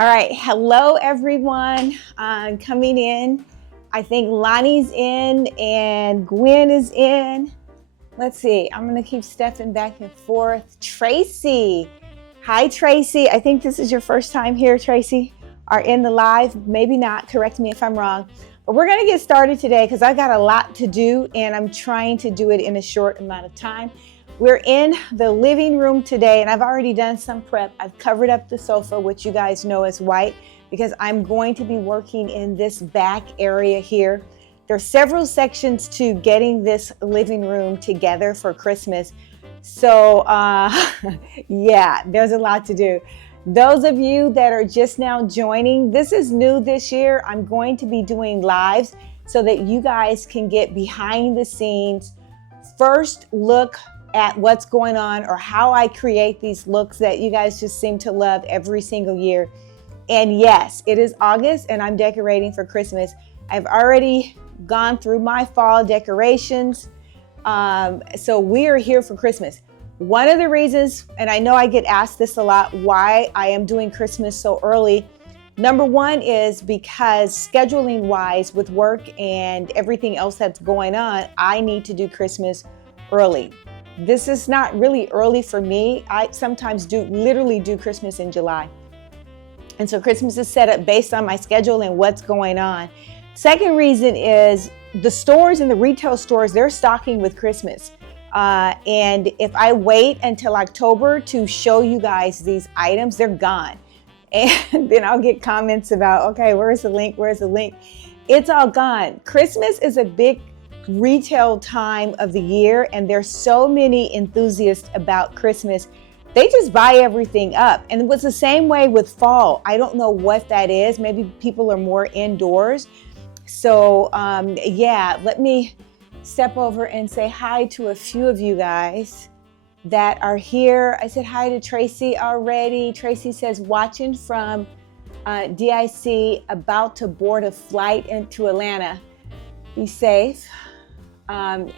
All right, hello everyone. Coming in, I think Lonnie's in and Gwen is in. Let's see, I'm gonna keep stepping back and forth. Tracy, hi Tracy. I think this is your first time here, Tracy, or in the live. Maybe not, correct me if I'm wrong. But we're gonna get started today because I got a lot to do and I'm trying to do it in a short amount of time. We're in the living room today and I've already done some prep. I've covered up the sofa, which you guys know is white, because I'm going to be working in this back area here. There are several sections to getting this living room together for Christmas. So yeah, there's a lot to do. Those of you that are just now joining, this is new this year. I'm going to be doing lives so that you guys can get behind the scenes, first look at what's going on or how I create these looks that you guys just seem to love every single year. And yes, it is August and I'm decorating for Christmas. I've already gone through my fall decorations. So we are here for Christmas. One of the reasons, and I know I get asked this a lot, why I am doing Christmas so early. Number one is because scheduling wise with work and everything else that's going on, I need to do Christmas early. This is not really early for me. I sometimes literally do Christmas in July. And so Christmas is set up based on my schedule and what's going on. Second reason is the stores and the retail stores, they're stocking with Christmas. And if I wait until October to show you guys these items, they're gone. And then I'll get comments about, okay, where's the link? Where's the link? It's all gone. Christmas is a big retail time of the year, and there's so many enthusiasts about Christmas. They just buy everything up. And it was the same way with fall. I don't know what that is. Maybe people are more indoors. So yeah, let me step over and say hi to a few of you guys that are here. I said hi to Tracy already. Tracy says watching from DIC, about to board a flight into Atlanta. Be safe.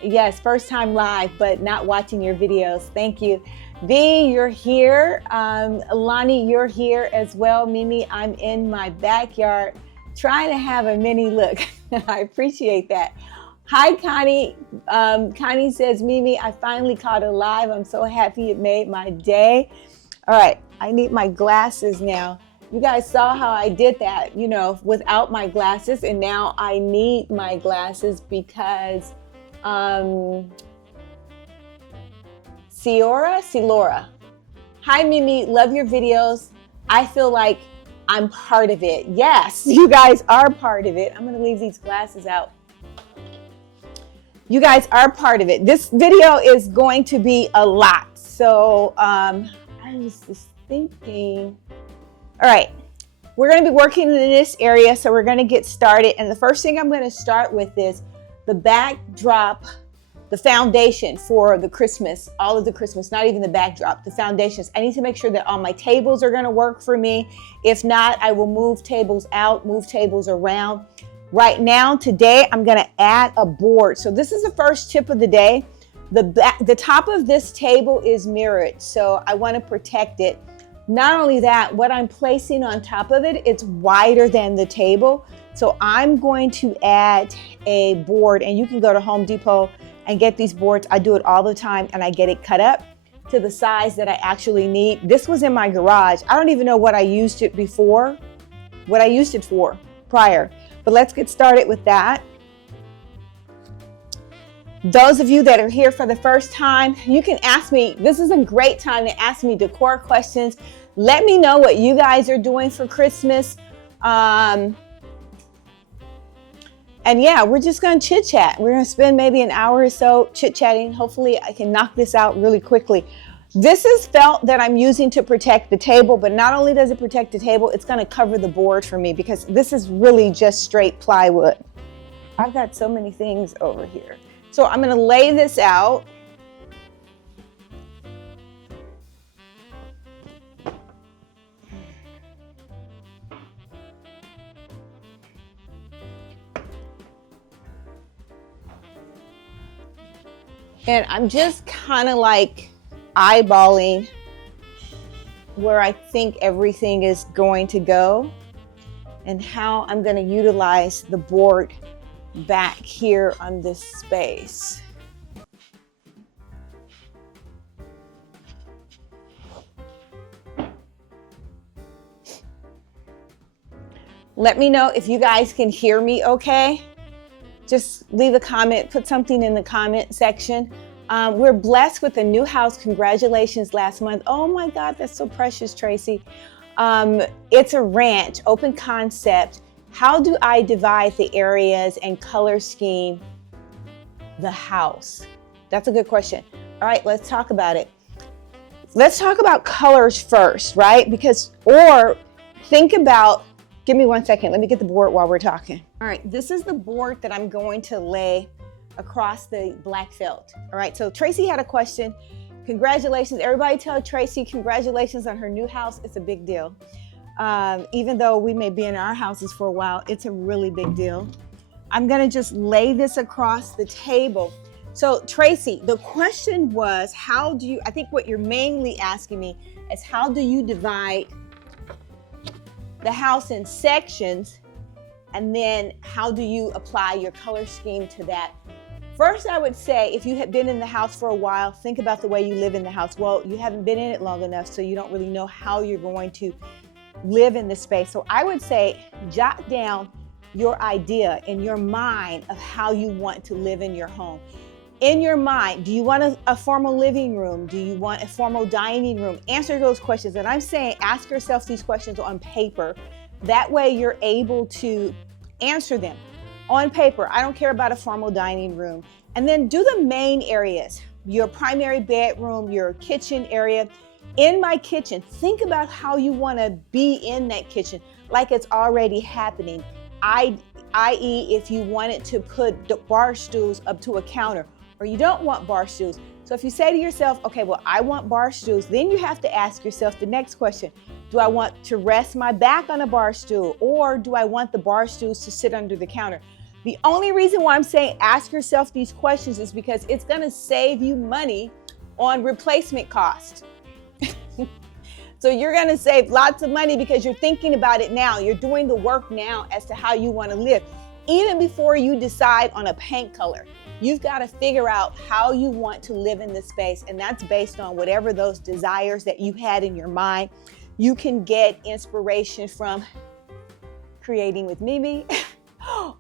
Yes, first time live, but not watching your videos. Thank you. V, you're here. Lonnie, you're here as well. Mimi, I'm in my backyard trying to have a mini look. I appreciate that. Hi, Connie. Connie says, Mimi, I finally caught it live. I'm so happy it made my day. All right, I need my glasses now. You guys saw how I did that, you know, without my glasses, and now I need my glasses because Cilora. Hi, Mimi, love your videos. I feel like I'm part of it. Yes, you guys are part of it. I'm gonna leave these glasses out. You guys are part of it. This video is going to be a lot. So I was just thinking, all right, we're gonna be working in this area, so we're gonna get started. And the first thing I'm gonna start with is the backdrop, the foundation for the Christmas, all of the Christmas, not even the backdrop, the foundations. I need to make sure that all my tables are gonna work for me. If not, I will move tables out, move tables around. Right now, today, I'm gonna add a board. So this is the first tip of the day. The top of this table is mirrored, so I wanna protect it. Not only that, what I'm placing on top of it, it's wider than the table. So I'm going to add a board, and you can go to Home Depot and get these boards. I do it all the time, and I get it cut up to the size that I actually need. This was in my garage. I don't even know what I used it before, what I used it for prior, but let's get started with that. Those of you that are here for the first time, you can ask me. This is a great time to ask me decor questions. Let me know what you guys are doing for Christmas. And yeah, we're just going to chit chat. We're going to spend maybe an hour or so chit chatting. Hopefully I can knock this out really quickly. This is felt that I'm using to protect the table, but not only does it protect the table, it's going to cover the board for me because this is really just straight plywood. I've got so many things over here. So I'm going to lay this out. And I'm just kind of like eyeballing where I think everything is going to go and how I'm going to utilize the board back here on this space. Let me know if you guys can hear me okay. Just leave a comment, put something in the comment section. We're blessed with a new house. Congratulations last month. Oh my God, that's so precious, Tracy. It's a ranch, open concept. How do I divide the areas and color scheme the house? That's a good question. All right, let's talk about it. Let's talk about colors first, right? Or think about, give me 1 second. Let me get the board while we're talking. All right, this is the board that I'm going to lay across the black felt. All right, so Tracy had a question. Congratulations. Everybody tell Tracy congratulations on her new house. It's a big deal. Even though we may be in our houses for a while, it's a really big deal. I'm gonna just lay this across the table. So Tracy, the question was, I think what you're mainly asking me is how do you divide the house in sections, and then how do you apply your color scheme to that? First, I would say if you have been in the house for a while, think about the way you live in the house. Well, you haven't been in it long enough, so you don't really know how you're going to live in the space. So I would say jot down your idea in your mind of how you want to live in your home. In your mind, do you want a formal living room? Do you want a formal dining room? Answer those questions. And I'm saying ask yourself these questions on paper. That way you're able to answer them on paper. I don't care about a formal dining room. And then do the main areas, your primary bedroom, your kitchen area. In my kitchen, think about how you want to be in that kitchen, like it's already happening. I.e., if you wanted to put the bar stools up to a counter, or you don't want bar stools. So if you say to yourself, okay, well, I want bar stools, then you have to ask yourself the next question. Do I want to rest my back on a bar stool, or do I want the bar stools to sit under the counter? The only reason why I'm saying ask yourself these questions is because it's going to save you money on replacement cost. So you're going to save lots of money because you're thinking about it now. You're doing the work now as to how you want to live. Even before you decide on a paint color, you've got to figure out how you want to live in the space. And that's based on whatever those desires that you had in your mind. You can get inspiration from Creating with Mimi,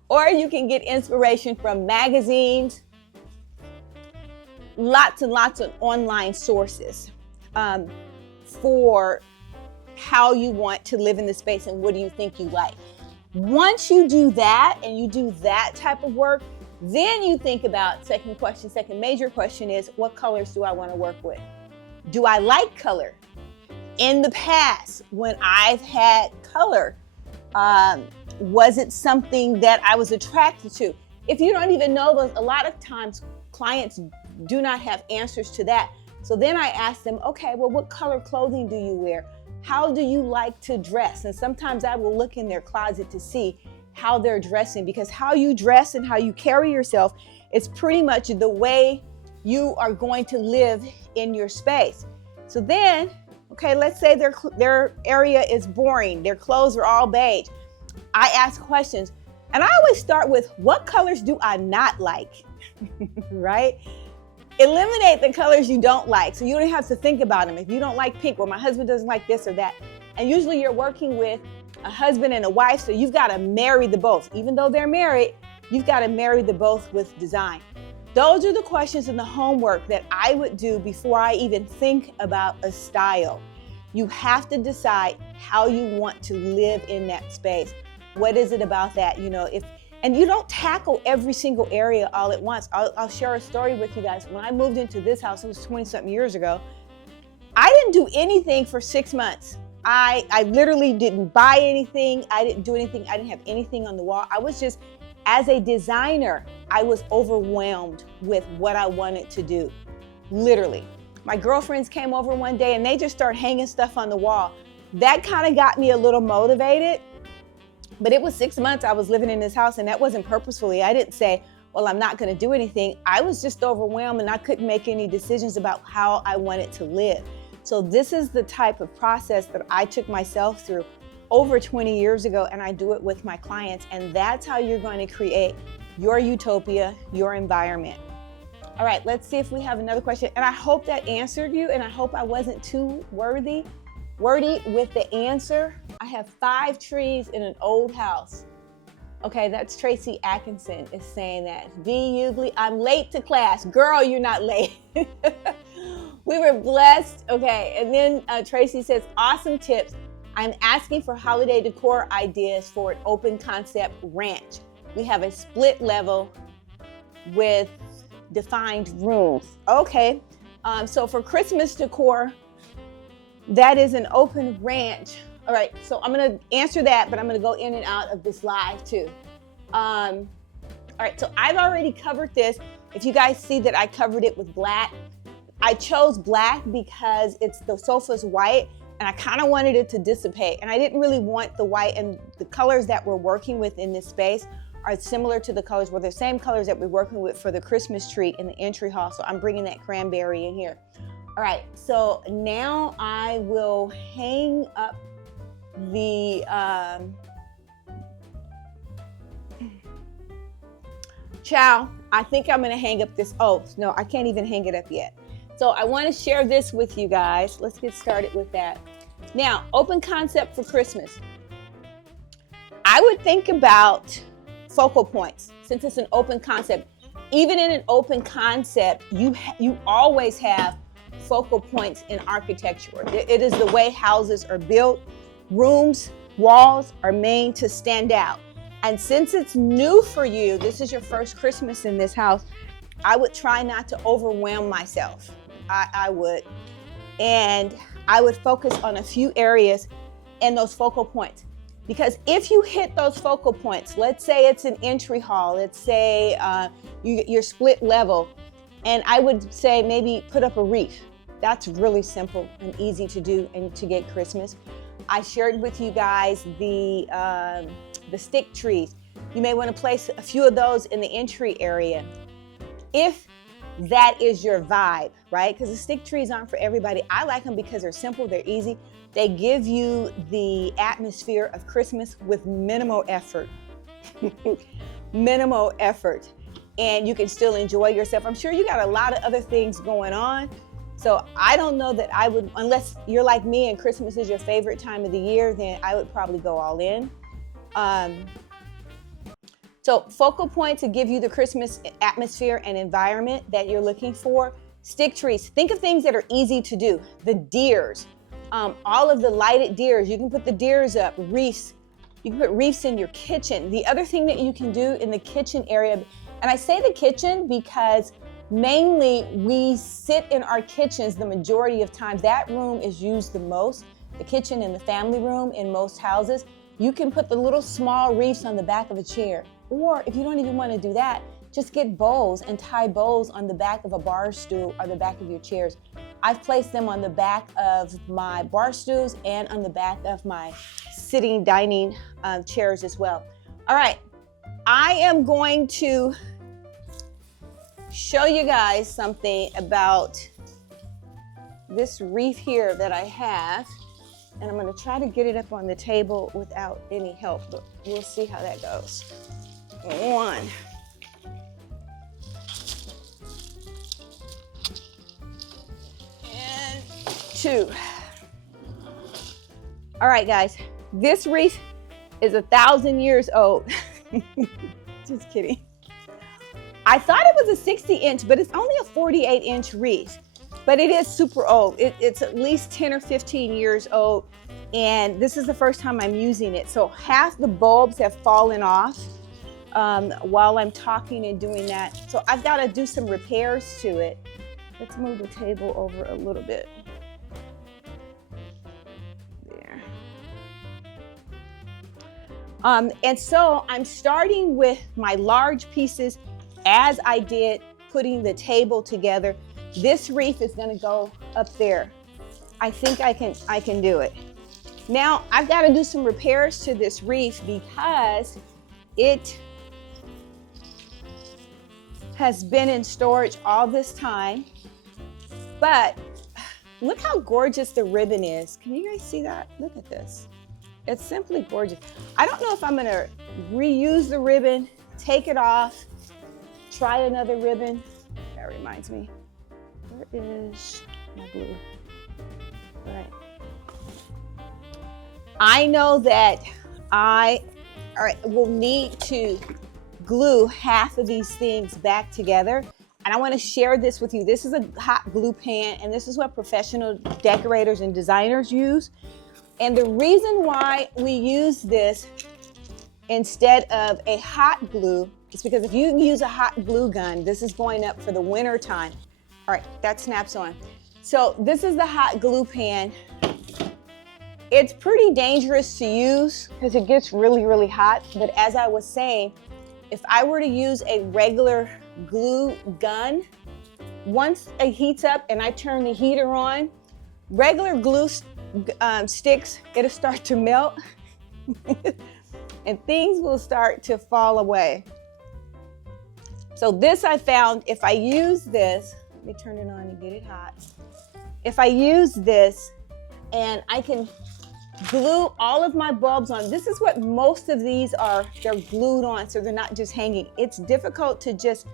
or you can get inspiration from magazines, lots and lots of online sources. For how you want to live in the space and what do you think you like. Once you do that and you do that type of work, then you think about second major question is, what colors do I want to work with? Do I like color? In the past, when I've had color, was it something that I was attracted to? If you don't even know those, a lot of times clients do not have answers to that. So then I ask them, okay, well, what color clothing do you wear? How do you like to dress? And sometimes I will look in their closet to see how they're dressing, because how you dress and how you carry yourself is pretty much the way you are going to live in your space. So then, okay, let's say their area is boring. Their clothes are all beige. I ask questions, and I always start with, what colors do I not like, right? Eliminate the colors you don't like, so you don't have to think about them. If you don't like pink, well, my husband doesn't like this or that. And usually you're working with a husband and a wife, so you've got to marry the both. Even though they're married, you've got to marry the both with design. Those are the questions in the homework that I would do before I even think about a style. You have to decide how you want to live in that space. What is it about that? And you don't tackle every single area all at once. I'll share a story with you guys. When I moved into this house, it was 20-something years ago, I didn't do anything for 6 months. I literally didn't buy anything. I didn't do anything. I didn't have anything on the wall. I was just, as a designer, I was overwhelmed with what I wanted to do, literally. My girlfriends came over one day and they just started hanging stuff on the wall. That kind of got me a little motivated. But it was 6 months I was living in this house, and that wasn't purposefully. I didn't say, well, I'm not going to do anything. I was just overwhelmed and I couldn't make any decisions about how I wanted to live. So this is the type of process that I took myself through over 20 years ago, and I do it with my clients. And that's how you're going to create your utopia, your environment. All right, let's see if we have another question. And I hope that answered you, and I hope I wasn't too wordy with the answer. I have 5 trees in an old house. Okay, that's Tracy Atkinson is saying that. V. Ugly, I'm late to class. Girl, you're not late. We were blessed. Okay, and then Tracy says, awesome tips. I'm asking for holiday decor ideas for an open concept ranch. We have a split level with defined rooms. Okay, so for Christmas decor, that is an open ranch. All right, so I'm gonna answer that, but I'm gonna go in and out of this live too. All right, so I've already covered this. If you guys see that I covered it with black, I chose black because the sofa's white and I kind of wanted it to dissipate. And I didn't really want the white, and the colors that we're working with in this space are similar to the colors, the same colors that we're working with for the Christmas tree in the entry hall. So I'm bringing that cranberry in here. All right, so now I will hang up the Chow, I think I'm gonna hang up this. Oh, no, I can't even hang it up yet. So I wanna share this with you guys. Let's get started with that. Now, open concept for Christmas. I would think about focal points since it's an open concept. Even in an open concept, you always have focal points in architecture. It is the way houses are built. Rooms, walls are made to stand out. And since it's new for you, this is your first Christmas in this house, I would try not to overwhelm myself. I would. And I would focus on a few areas and those focal points. Because if you hit those focal points, let's say it's an entry hall, let's say you're split level, and I would say maybe put up a wreath. That's really simple and easy to do and to get Christmas. I shared with you guys the stick trees. You may want to place a few of those in the entry area if that is your vibe, right? Because the stick trees aren't for everybody. I like them because they're simple, they're easy. They give you the atmosphere of Christmas with minimal effort. Minimal effort. And you can still enjoy yourself. I'm sure you got a lot of other things going on. So I don't know that I would, unless you're like me and Christmas is your favorite time of the year, then I would probably go all in. So focal point to give you the Christmas atmosphere and environment that you're looking for. Stick trees. Think of things that are easy to do. The deers, all of the lighted deers. You can put the deers up, wreaths. You can put wreaths in your kitchen. The other thing that you can do in the kitchen area, and I say the kitchen because mainly we sit in our kitchens the majority of times. That room is used the most, the kitchen and the family room in most houses. You can put the little small wreaths on the back of a chair. Or if you don't even want to do that, just get bows and tie bows on the back of a bar stool or the back of your chairs. I've placed them on the back of my bar stools and on the back of my sitting dining chairs as well. All right, I am going to show you guys something about this wreath here that I have. And I'm going to try to get it up on the table without any help, but we'll see how that goes. 1. And 2. All right, guys, this wreath is 1,000 years old. Just kidding. I thought it was a 60-inch, but it's only a 48-inch wreath. But it is super old. It's at least 10 or 15 years old, and this is the first time I'm using it. So half the bulbs have fallen off while I'm talking and doing that. So I've got to do some repairs to it. Let's move the table over a little bit. There. And so I'm starting with my large pieces as I did putting the table together. This wreath is gonna go up there. I think I can do it. Now I've got to do some repairs to this wreath because it has been in storage all this time, but Look how gorgeous the ribbon is. Can you guys see that? Look at this. It's simply gorgeous. I don't know if I'm gonna reuse the ribbon, take it off, try another ribbon. That reminds me, where is my glue? All right. I know that I will need to glue half of these things back together. And I want to share this with you. This is a hot glue pan, and this is what professional decorators and designers use. And the reason why we use this instead of a hot glue is because if you use a hot glue gun, this is going up for the winter time. All right, that snaps on. So this is the hot glue pan. It's pretty dangerous to use because it gets really, really hot. But as I was saying, if I were to use a regular glue gun, once it heats up and I turn the heater on, regular glue sticks, it'll start to melt and things will start to fall away. So this I found, if I use this, let me turn it on and get it hot. If I use this and I can glue all of my bulbs on, this is what most of these are, they're glued on, so they're not just hanging. It's difficult to just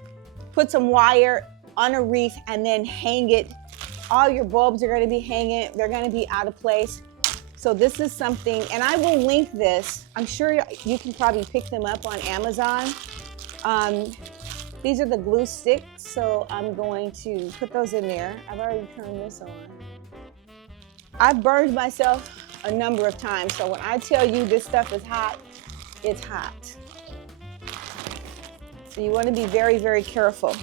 put some wire on a wreath and then hang it. All your bulbs are going to be hanging, they're going to be out of place. So this is something, and I will link this. I'm sure you can probably pick them up on Amazon. These are the glue sticks, so I'm going to put those in there. I've already turned this on. I've burned myself a number of times, so when I tell you this stuff is hot, it's hot. So you want to be very, very careful.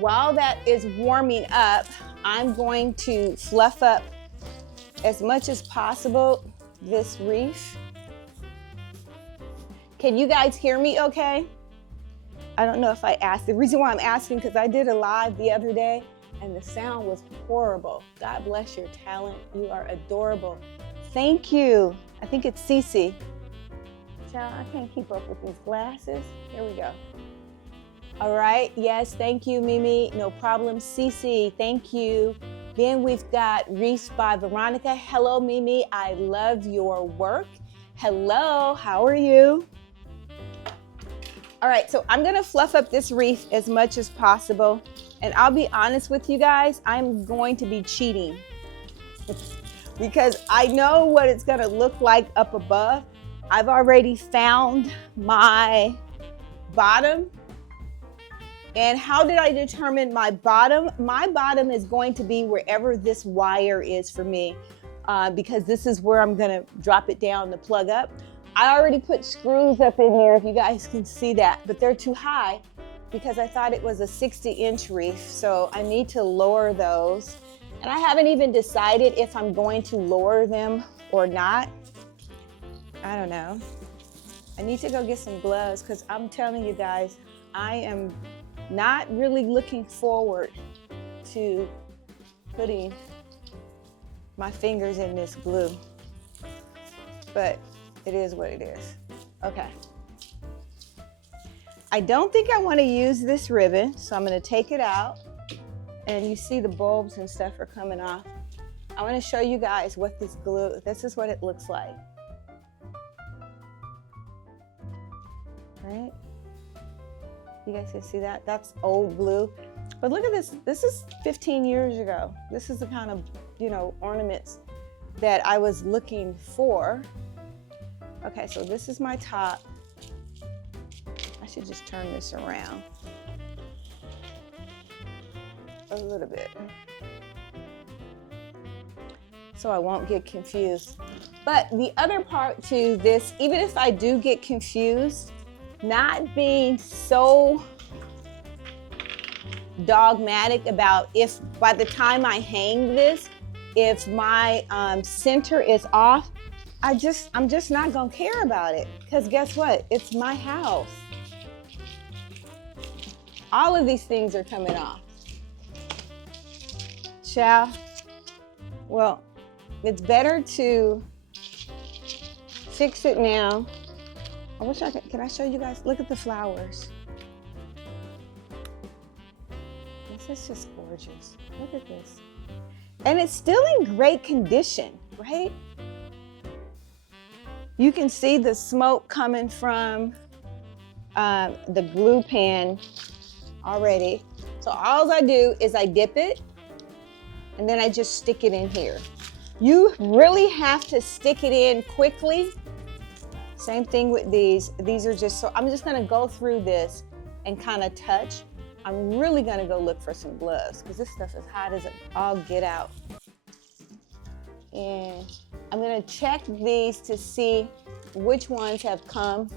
While that is warming up, I'm going to fluff up as much as possible this wreath. Can you guys hear me okay? I don't know if I asked. The reason why I'm asking, because I did a live the other day and the sound was horrible. God bless your talent. You are adorable. Thank you. I think it's Cece. Child, I can't keep up with these glasses. Here we go. All right. Yes, thank you, Mimi. No problem. Cece, thank you. Then we've got Wreaths by Veronica. Hello, Mimi. I love your work. Hello. How are you? All right. So I'm going to fluff up this wreath as much as possible. And I'll be honest with you guys, I'm going to be cheating because I know what it's going to look like up above. I've already found my bottom. And how did I determine my bottom? My bottom is going to be wherever this wire is for me because this is where I'm going to drop it down to plug up. I already put screws up in there if you guys can see that, but they're too high because I thought it was a 60-inch wreath, so I need to lower those. And I haven't even decided if I'm going to lower them or not. I don't know. I need to go get some gloves because I'm telling you guys, I am not really looking forward to putting my fingers in this glue, but it is what it is. Okay. I don't think I want to use this ribbon, so I'm going to take it out. And you see the bulbs and stuff are coming off. I want to show you guys what this glue, this is what it looks like. Right? You guys can see that? That's old glue. But look at this. This is 15 years ago. This is the kind of, ornaments that I was looking for. Okay, so this is my top. I should just turn this around a little bit so I won't get confused. But the other part to this, even if I do get confused, not being so dogmatic about if by the time I hang this, if my center is off, I'm just not gonna care about it because guess what? It's my house. All of these things are coming off. Ciao. Well, it's better to fix it now. I wish I could. Can I show you guys? Look at the flowers. Let's This is just gorgeous. Look at this. And it's still in great condition, right? You can see the smoke coming from the glue pan already. So all I do is I dip it and then I just stick it in here. You really have to stick it in quickly. Same thing with these. These are just, so I'm just gonna go through this and kind of touch. I'm really gonna go look for some gloves because this stuff is hot as it all get out. And I'm gonna check these to see which ones have come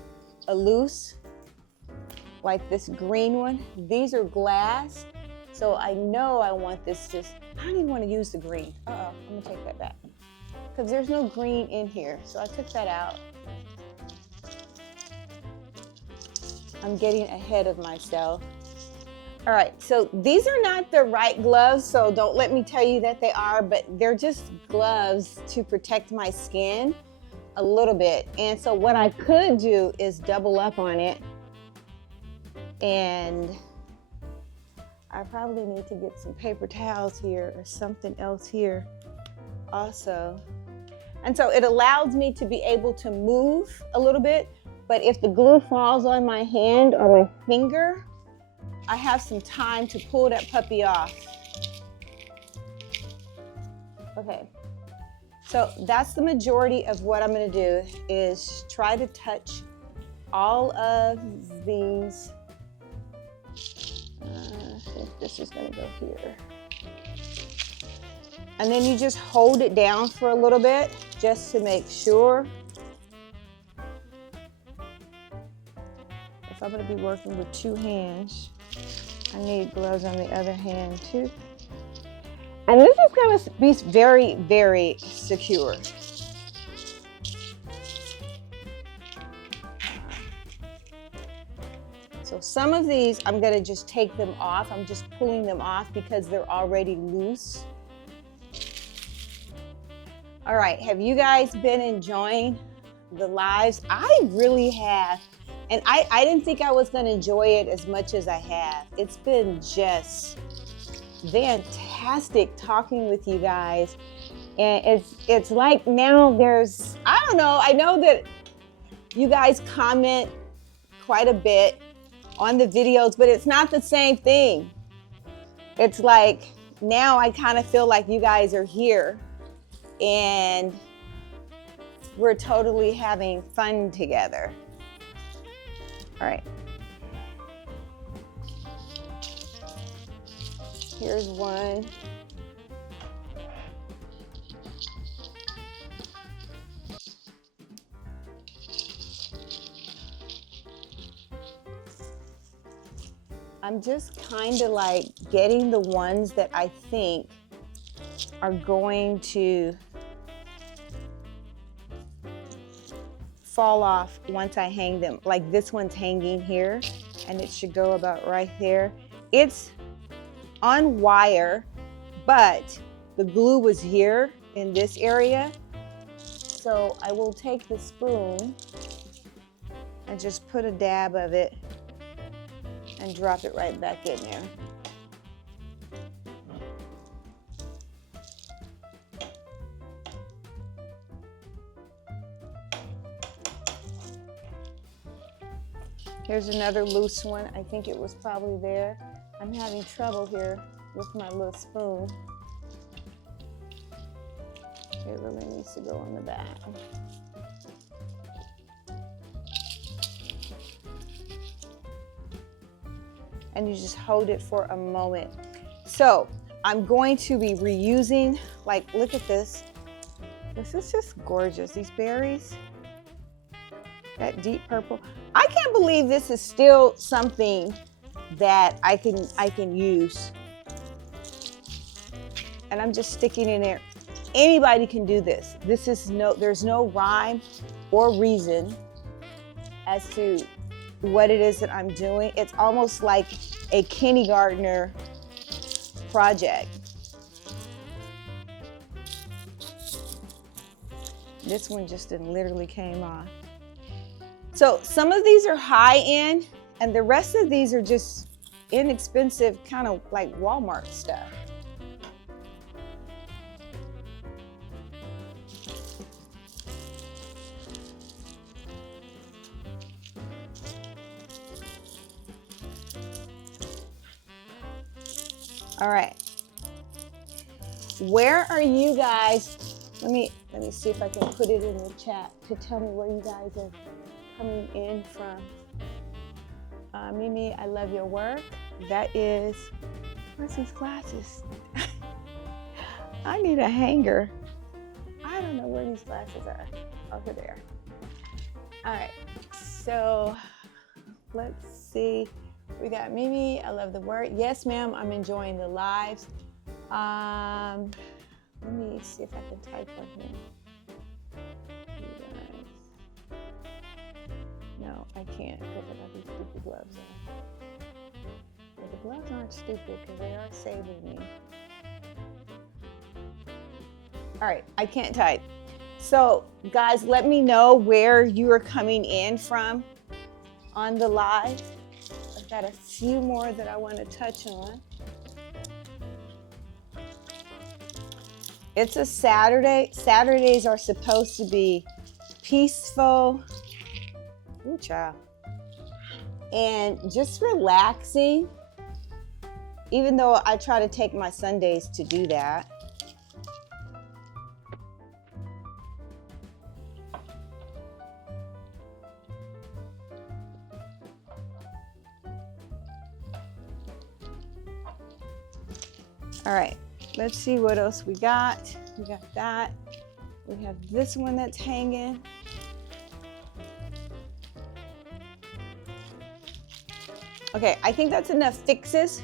loose, like this green one. These are glass, so I know I want this just, I don't even want to use the green. I'm gonna take that back because there's no green in here, so I took that out. I'm getting ahead of myself. All right, so these are not the right gloves, so don't let me tell you that they are, but they're just gloves to protect my skin a little bit. And so what I could do is double up on it, and I probably need to get some paper towels here or something else here also. And so it allows me to be able to move a little bit, but if the glue falls on my hand or my finger, I have some time to pull that puppy off. Okay, so that's the majority of what I'm gonna do is try to touch all of these. I think this is gonna go here. And then you just hold it down for a little bit just to make sure. If I'm gonna be working with two hands, I need gloves on the other hand too. And this is going to be very, very secure. So some of these, I'm going to just take them off. I'm just pulling them off because they're already loose. All right, have you guys been enjoying the lives? I really have. And I didn't think I was gonna enjoy it as much as I have. It's been just fantastic talking with you guys. And it's like now there's, I don't know, I know that you guys comment quite a bit on the videos, but it's not the same thing. It's like now I kind of feel like you guys are here and we're totally having fun together. All right. Here's one. I'm just kind of like getting the ones that I think are going to fall off once I hang them. Like this one's hanging here and it should go about right there. It's on wire, but the glue was here in this area. So I will take the spoon and just put a dab of it and drop it right back in there. Here's another loose one. I think it was probably there. I'm having trouble here with my little spoon. It really needs to go on the back. And you just hold it for a moment. So I'm going to be reusing, like, look at this. This is just gorgeous. These berries, that deep purple. I can't believe this is still something that I can use. And I'm just sticking in there. Anybody can do this. There's no rhyme or reason as to what it is that I'm doing. It's almost like a kindergartner project. This one just literally came off. So some of these are high end and the rest of these are just inexpensive kind of like Walmart stuff. All right. Where are you guys? Let me see if I can put it in the chat to tell me where you guys are coming in from. Mimi, I love your work. That is, where's these glasses? I need a hanger. I don't know where these glasses are. Over there. All right, so let's see. We got Mimi, I love the work. Yes, ma'am, I'm enjoying the lives. Let me see if I can type on here. You guys. No, I can't because I got these stupid gloves on. But the gloves aren't stupid because they are saving me. All right, I can't type. So guys, let me know where you are coming in from on the live. I've got a few more that I want to touch on. It's a Saturday. Saturdays are supposed to be peaceful. Ooh, child. And just relaxing, even though I try to take my Sundays to do that. All right, let's see what else we got. We got that. We have this one that's hanging. Okay, I think that's enough fixes.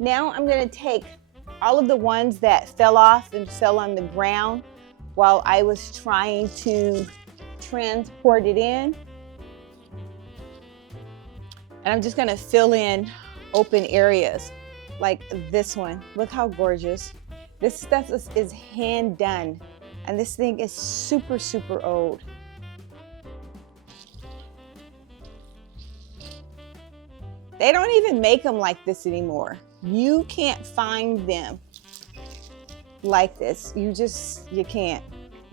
Now I'm gonna take all of the ones that fell off and fell on the ground while I was trying to transport it in. And I'm just gonna fill in open areas like this one. Look how gorgeous. This stuff is hand done. And this thing is super, super old. They don't even make them like this anymore. You can't find them like this. You can't.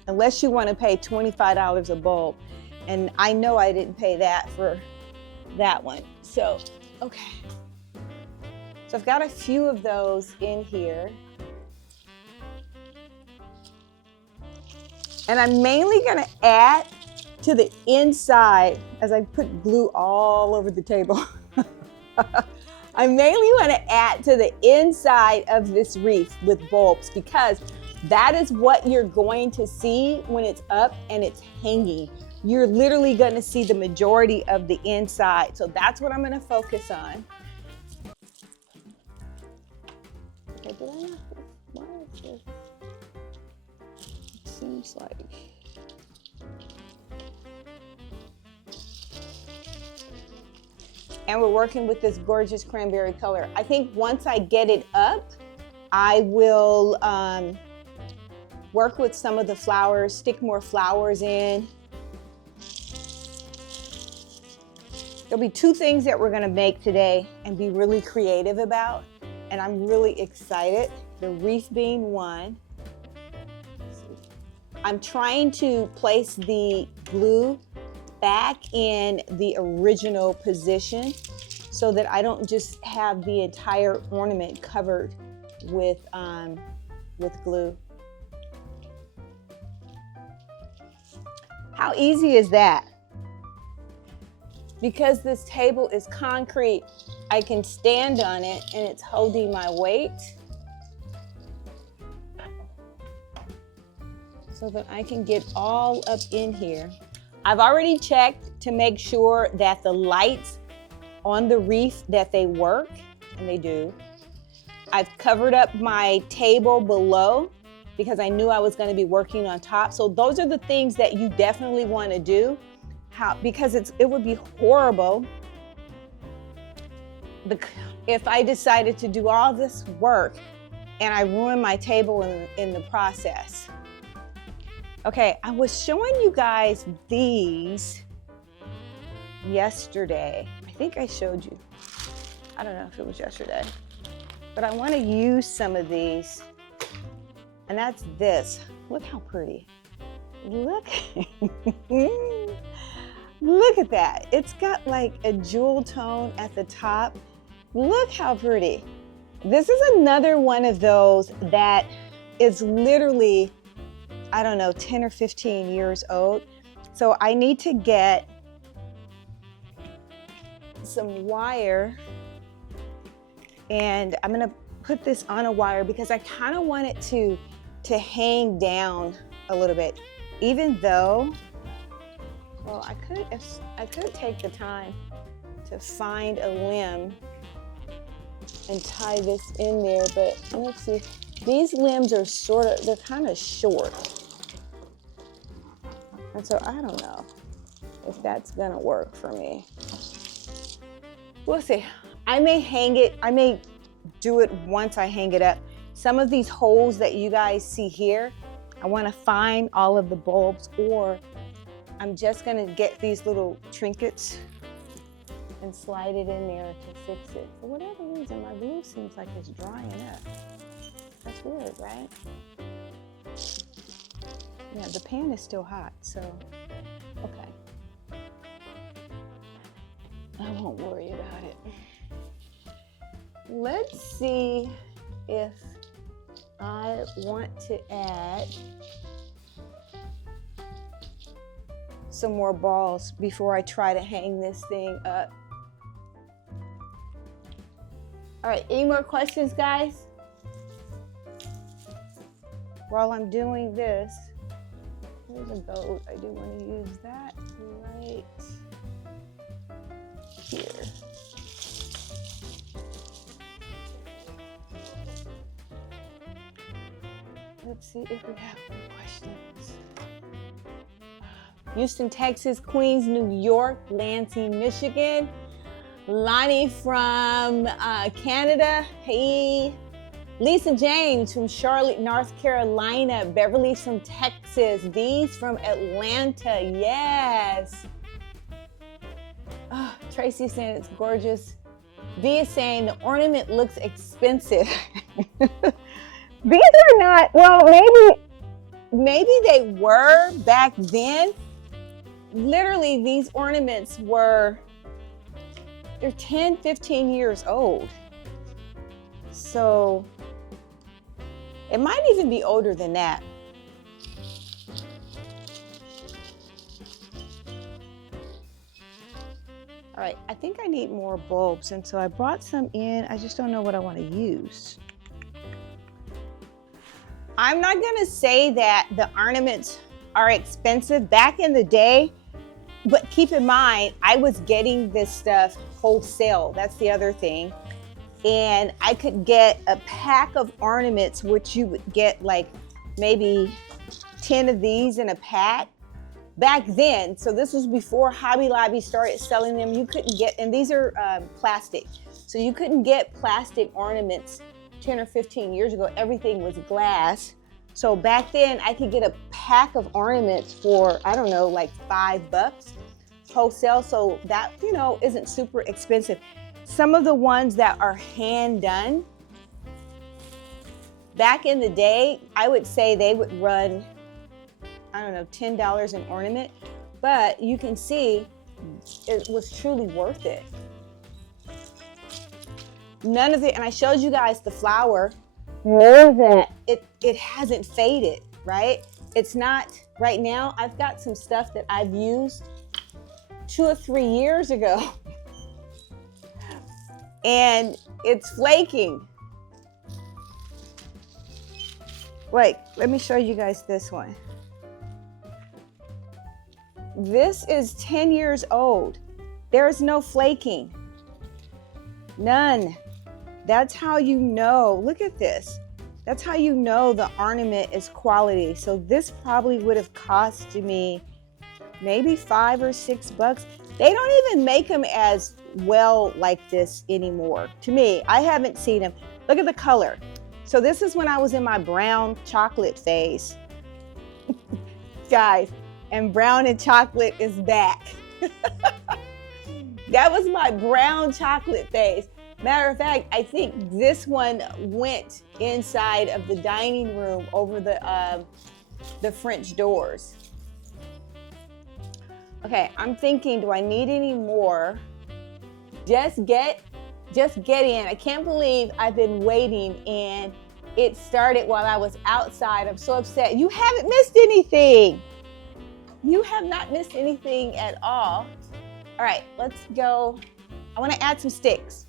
Unless you want to pay $25 a bulb. And I know I didn't pay that for that one. So, okay. So I've got a few of those in here. And I'm mainly gonna add to the inside as I put glue all over the table. I mainly want to add to the inside of this wreath with bulbs because that is what you're going to see when it's up and it's hanging. You're literally going to see the majority of the inside. So that's what I'm going to focus on. Okay, did I not? Why is this? It seems like. And we're working with this gorgeous cranberry color. I think once I get it up, I will work with some of the flowers, stick more flowers in. There'll be two things that we're gonna make today and be really creative about. And I'm really excited. The wreath being one. I'm trying to place the glue back in the original position so that I don't just have the entire ornament covered with glue. How easy is that? Because this table is concrete, I can stand on it and it's holding my weight so that I can get all up in here. I've already checked to make sure that the lights on the wreath, that they work, and they do. I've covered up my table below because I knew I was going to be working on top. So those are the things that you definitely want to do. Because it would be horrible if I decided to do all this work and I ruin my table in the process. Okay, I was showing you guys these yesterday. I think I showed you. I don't know if it was yesterday, but I want to use some of these, and that's this. Look how pretty. Look. Look at that. It's got like a jewel tone at the top. Look how pretty. This is another one of those that is literally, I don't know, 10 or 15 years old. So I need to get some wire, and I'm gonna put this on a wire because I kind of want it to hang down a little bit, even though, well, I could take the time to find a limb and tie this in there, but let's see. These limbs are they're kind of short. And so I don't know if that's gonna work for me. We'll see. I may hang it, I may do it once I hang it up. Some of these holes that you guys see here, I wanna find all of the bulbs, or I'm just gonna get these little trinkets and slide it in there to fix it. For whatever reason, my glue seems like it's drying up. That's weird, right? Yeah, the pan is still hot, so, okay. I won't worry about it. Let's see if I want to add some more balls before I try to hang this thing up. All right, any more questions, guys? While I'm doing this, here's a goat. I do want to use that right here. Let's see if we have any questions. Houston, Texas, Queens, New York, Lansing, Michigan. Lonnie from Canada. Hey. Lisa James from Charlotte, North Carolina. Beverly's from Texas. V's from Atlanta. Yes. Oh, Tracy saying it's gorgeous. V is saying the ornament looks expensive. These are not, well, maybe they were back then. Literally, these ornaments they're 10, 15 years old. So it might even be older than that. All right, I think I need more bulbs, and so I brought some in. I just don't know what I want to use. I'm not gonna say that the ornaments are expensive back in the day, but keep in mind, I was getting this stuff wholesale. That's the other thing. And I could get a pack of ornaments, which you would get like maybe 10 of these in a pack back then. So this was before Hobby Lobby started selling them. You couldn't get, and these are plastic. So you couldn't get plastic ornaments 10 or 15 years ago. Everything was glass. So back then I could get a pack of ornaments for, I don't know, like $5 wholesale. So that, you know, isn't super expensive. Some of the ones that are hand done, back in the day, I would say they would run, I don't know, $10 an ornament, but you can see it was truly worth it. None of it, and I showed you guys the flower, none of it hasn't faded, right? It's not, right now, I've got some stuff that I've used 2 or 3 years ago. And it's flaking. Wait, let me show you guys this one. This is 10 years old. There is no flaking. None. That's how you know. Look at this. That's how you know the ornament is quality. So this probably would have cost me maybe $5 or $6. They don't even make them as well like this anymore. To me, I haven't seen them. Look at the color. So this is when I was in my brown chocolate phase. Guys, and brown and chocolate is back. That was my brown chocolate phase. Matter of fact, I think this one went inside of the dining room over the French doors. Okay, I'm thinking, do I need any more? Just get in. I can't believe I've been waiting and it started while I was outside. I'm so upset. You haven't missed anything. You have not missed anything at all. All right, let's go. I want to add some sticks.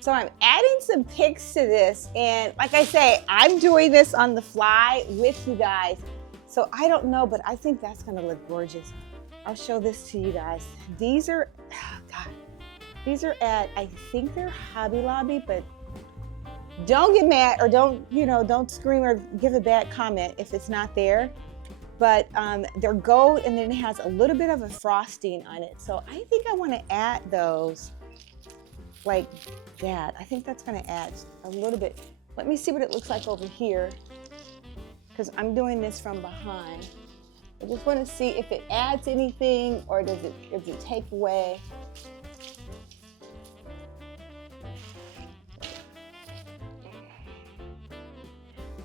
So I'm adding some picks to this, and like I say, I'm doing this on the fly with you guys. So I don't know, but I think that's gonna look gorgeous. I'll show this to you guys. These are, oh God, these are at, I think they're Hobby Lobby, but don't get mad or don't scream or give a bad comment if it's not there. But they're gold, and then it has a little bit of a frosting on it. So I think I want to add those like that. I think that's going to add a little bit. Let me see what it looks like over here, because I'm doing this from behind. I just want to see if it adds anything or does it take away.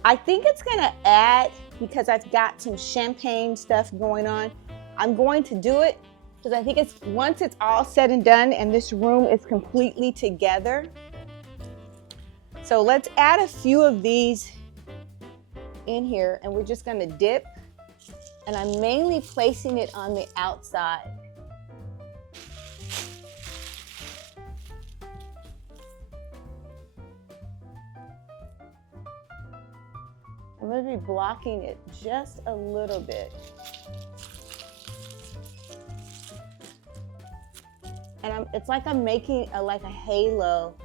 I think it's going to add, because I've got some champagne stuff going on. I'm going to do it because I think once it's all said and done and this room is completely together. So let's add a few of these in here, and we're just going to dip, and I'm mainly placing it on the outside. I'm going to be blocking it just a little bit. And it's like I'm making like a halo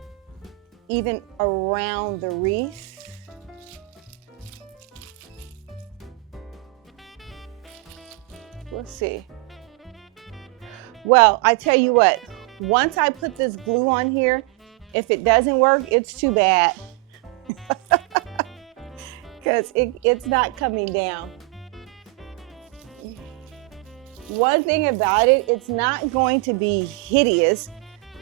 even around the wreath. We'll see. Well, I tell you what, once I put this glue on here, if it doesn't work, it's too bad. Because it's not coming down. One thing about it, it's not going to be hideous.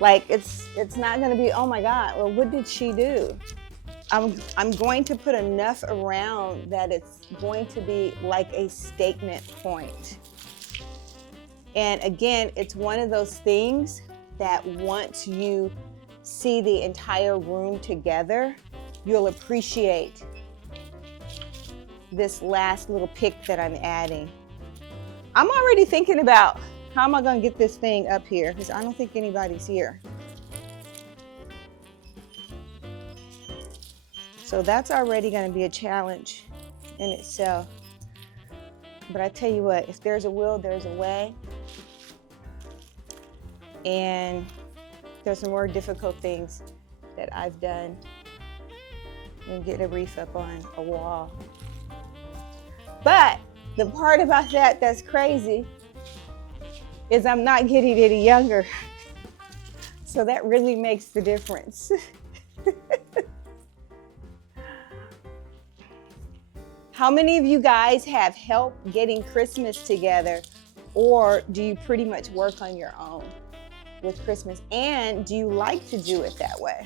Like it's not going to be, oh my God, well, what did she do? I'm going to put enough around that it's going to be like a statement point. And again, it's one of those things that once you see the entire room together, you'll appreciate this last little pick that I'm adding. I'm already thinking about how am I going to get this thing up here, because I don't think anybody's here. So that's already going to be a challenge in itself. But I tell you what, if there's a will, there's a way. And there's some more difficult things that I've done than get a wreath up on a wall. But the part about that that's crazy is I'm not getting any younger. So that really makes the difference. How many of you guys have help getting Christmas together, or do you pretty much work on your own with Christmas? And do you like to do it that way?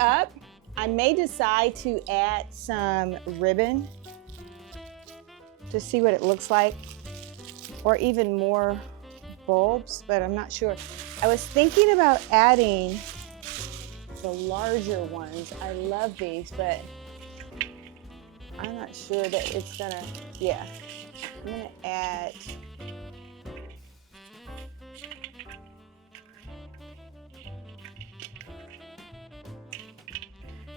up, I may decide to add some ribbon to see what it looks like, or even more bulbs, but I'm not sure. I was thinking about adding the larger ones. I love these, but I'm not sure that it's gonna, yeah. I'm gonna add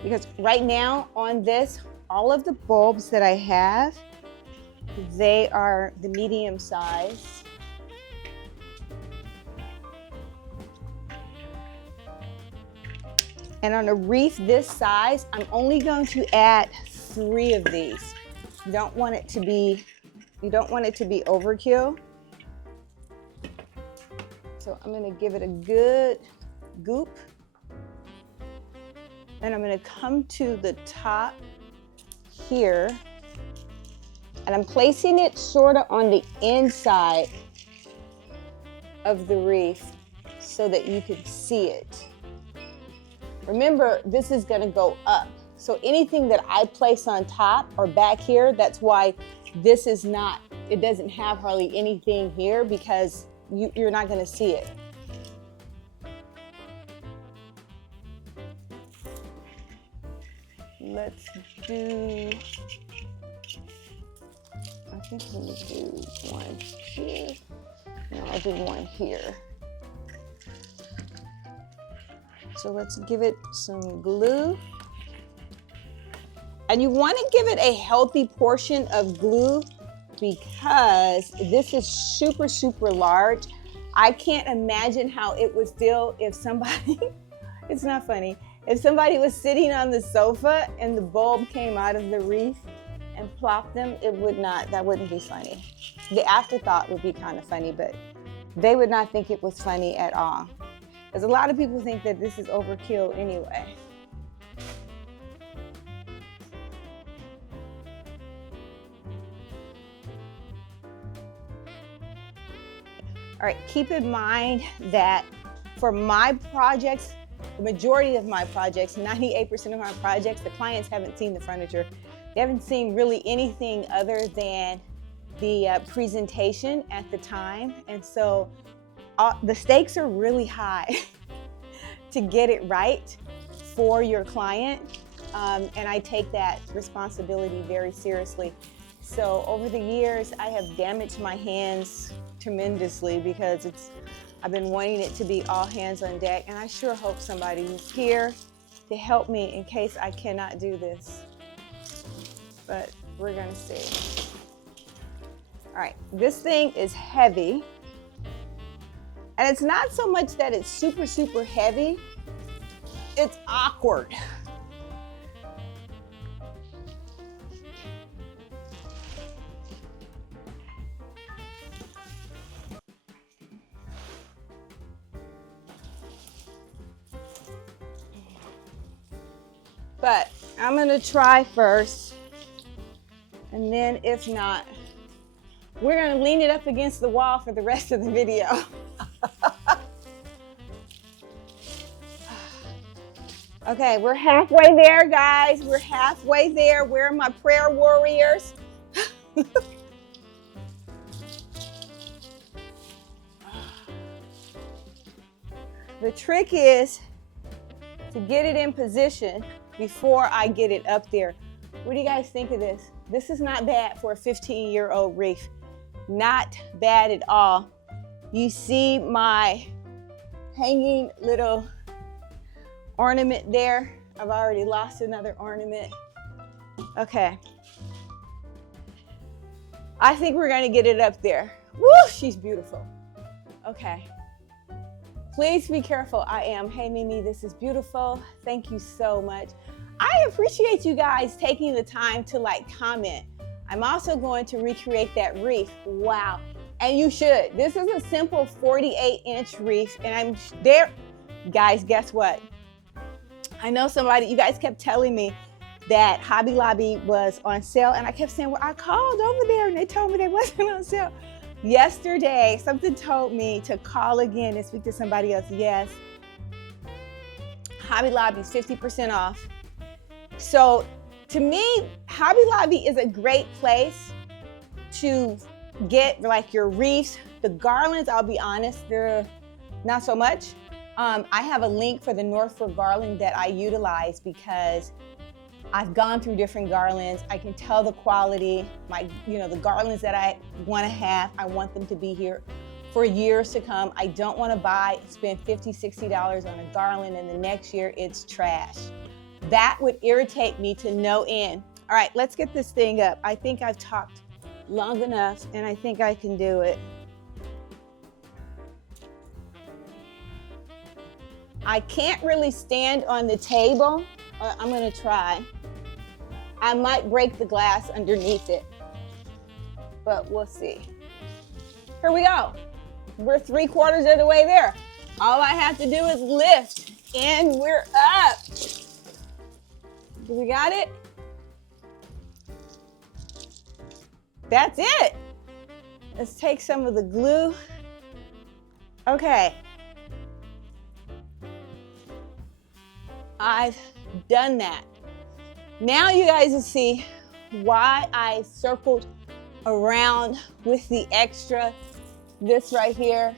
because right now on this, all of the bulbs that I have, they are the medium size. And on a wreath this size, I'm only going to add 3 of these. You don't want it to be overkill. So I'm gonna give it a good goop. And I'm gonna come to the top here, and I'm placing it sort of on the inside of the wreath so that you can see it. Remember, this is gonna go up. So anything that I place on top or back here, that's why this is not, it doesn't have hardly anything here, because you're not gonna see it. Let's do, I think I'm gonna do one here. No, I'll do one here. So let's give it some glue. And you want to give it a healthy portion of glue because this is super, super large. I can't imagine how it would feel if somebody, it's not funny, if somebody was sitting on the sofa and the bulb came out of the wreath and plopped them, it would not, that wouldn't be funny. The afterthought would be kind of funny, but they would not think it was funny at all. Because a lot of people think that this is overkill anyway. All right, keep in mind that for my projects, the majority of my projects, 98% of my projects, the clients haven't seen the furniture. They haven't seen really anything other than the presentation at the time. And so the stakes are really high to get it right for your client. And I take that responsibility very seriously. So over the years, I have damaged my hands tremendously because I've been wanting it to be all hands on deck, and I sure hope somebody is here to help me in case I cannot do this. But we're gonna see. All right, this thing is heavy. And it's not so much that it's super, super heavy, it's awkward. But I'm gonna try first, and then if not, we're gonna lean it up against the wall for the rest of the video. Okay, we're halfway there, guys. We're halfway there. Where are my prayer warriors? The trick is to get it in position before I get it up there. What do you guys think of this? This is not bad for a 15-year-old wreath. Not bad at all. You see my hanging little ornament there. I've already lost another ornament. Okay. I think we're gonna get it up there. Woo, she's beautiful. Okay. Please be careful. I am. Hey, Mimi, this is beautiful. Thank you so much. I appreciate you guys taking the time to comment. I'm also going to recreate that wreath. Wow. And you should. This is a simple 48-inch wreath, and I'm there. Guys, guess what? I know you guys kept telling me that Hobby Lobby was on sale, and I kept saying, well, I called over there and they told me they wasn't on sale. Yesterday, something told me to call again and speak to somebody else. Yes, Hobby Lobby is 50% off. So to me, Hobby Lobby is a great place to get like your wreaths. The garlands, I'll be honest, they're not so much. I have a link for the Norfolk garland that I utilize because I've gone through different garlands. I can tell the quality. The garlands that I want to have, I want them to be here for years to come. I don't want to spend $50, $60 on a garland and the next year it's trash. That would irritate me to no end. All right, let's get this thing up. I think I've talked long enough and I think I can do it. I can't really stand on the table. I'm gonna try. I might break the glass underneath it, but we'll see. Here we go. We're 3/4 of the way there. All I have to do is lift and we're up. Do we got it? That's it. Let's take some of the glue. Okay. I've done that. Now you guys will see why I circled around with the extra, this right here.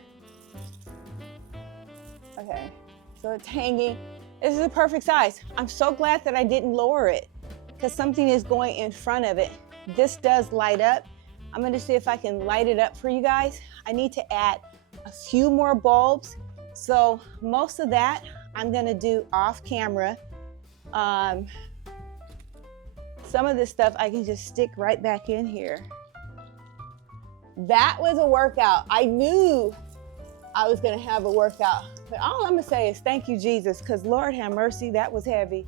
Okay, so it's hanging. This is a perfect size. I'm so glad that I didn't lower it because something is going in front of it. This does light up. I'm gonna see if I can light it up for you guys. I need to add a few more bulbs. So most of that I'm gonna do off camera. Some of this stuff I can just stick right back in here. That was a workout. I knew I was gonna have a workout. But all I'm gonna say is thank you, Jesus, because Lord have mercy, that was heavy.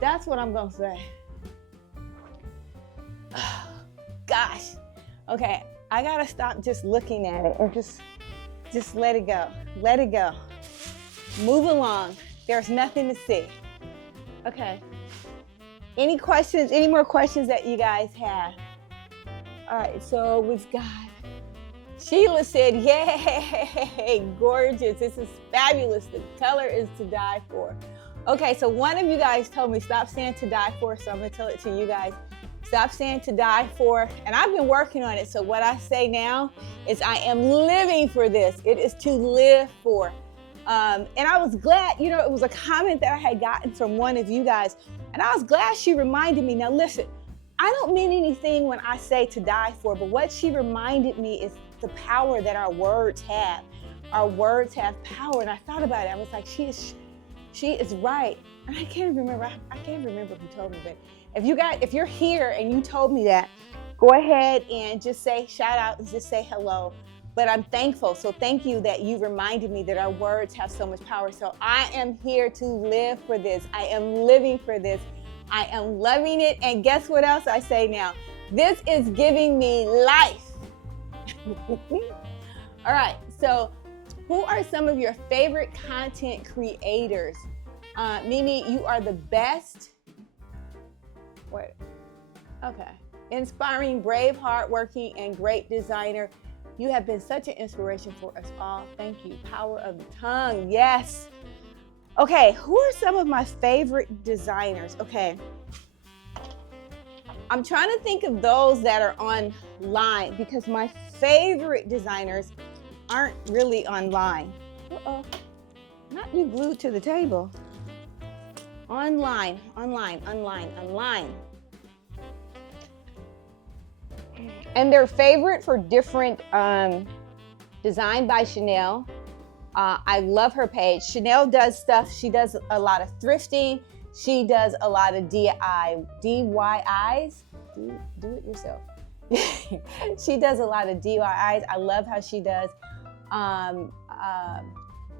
That's what I'm gonna say. Gosh. Okay, I gotta stop just looking at it and just let it go. Let it go. Move along. There's nothing to see. Okay. Any questions, any more questions that you guys have? All right, so we've got, Sheila said, yay, gorgeous. This is fabulous. The color is to die for. Okay, so one of you guys told me stop saying to die for, so I'm gonna tell it to you guys. Stop saying to die for, and I've been working on it, so what I say now is I am living for this. It is to live for. And I was glad, it was a comment that I had gotten from one of you guys, and I was glad she reminded me. Now listen, I don't mean anything when I say to die for, but what she reminded me is the power that our words have. Our words have power, and I thought about it. I was like, she is right. And I can't remember who told me, but if you're here and you told me that, go ahead and just say shout out and just say hello. But I'm thankful. So thank you that you reminded me that our words have so much power. So I am here to live for this. I am living for this. I am loving it. And guess what else I say now? This is giving me life. All right. So who are some of your favorite content creators? Mimi, you are the best. What? Okay. Inspiring, brave, hardworking, and great designer. You have been such an inspiration for us all. Thank you. Power of the tongue. Yes. Okay, who are some of my favorite designers? Okay. I'm trying to think of those that are online because my favorite designers aren't really online. Uh-oh. Not you glued to the table. Online. And they're favorite for different, designed by Chanel. I love her page. Chanel does stuff. She does a lot of thrifting. She does a lot of DIYs. Do it yourself. She does a lot of DIYs. I love how she does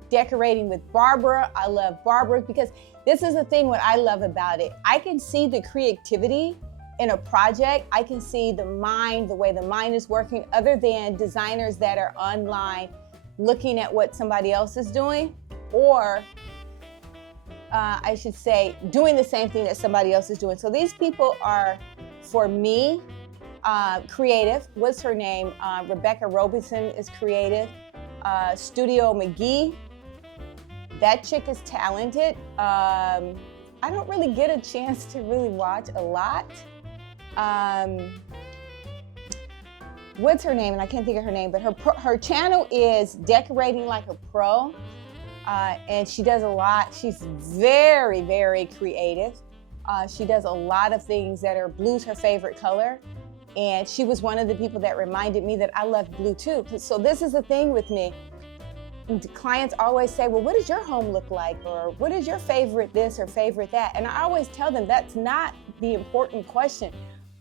decorating with Barbara. I love Barbara because this is the thing what I love about it. I can see the creativity in a project. I can see the mind, the way the mind is working, other than designers that are online looking at what somebody else is doing, or I should say doing the same thing that somebody else is doing. So these people are, for me, creative. What's her name? Rebecca Robinson is creative. Studio McGee. That chick is talented. I don't really get a chance to really watch a lot. What's her name? And I can't think of her name, but her channel is Decorating Like a Pro. And she does a lot. She's very, very creative. She does a lot of things that are blue's her favorite color. And she was one of the people that reminded me that I love blue too. So this is the thing with me. Clients always say, well, what does your home look like? Or what is your favorite this or favorite that? And I always tell them that's not the important question.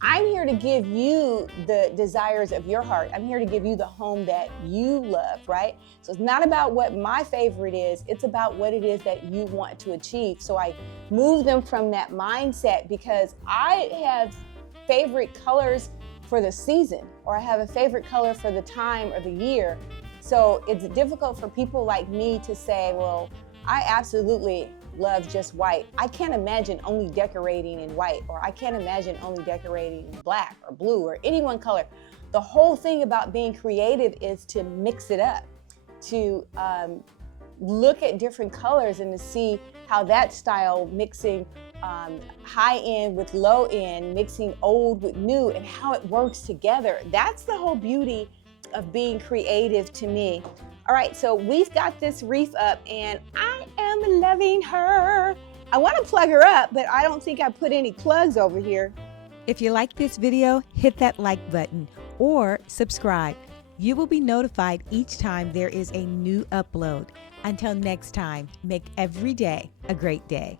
I'm here to give you the desires of your heart. I'm here to give you the home that you love, right? So it's not about what my favorite is. It's about what it is that you want to achieve. So I move them from that mindset because I have favorite colors for the season, or I have a favorite color for the time or the year. So it's difficult for people like me to say, well, I absolutely love just white. I can't imagine only decorating in white, or I can't imagine only decorating in black or blue or any one color. The whole thing about being creative is to mix it up, to look at different colors and to see how that style mixing high end with low end, mixing old with new, and how it works together. That's the whole beauty of being creative to me. All right, so we've got this wreath up and I am loving her. I want to plug her up, but I don't think I put any plugs over here. If you like this video, hit that like button or subscribe. You will be notified each time there is a new upload. Until next time, make every day a great day.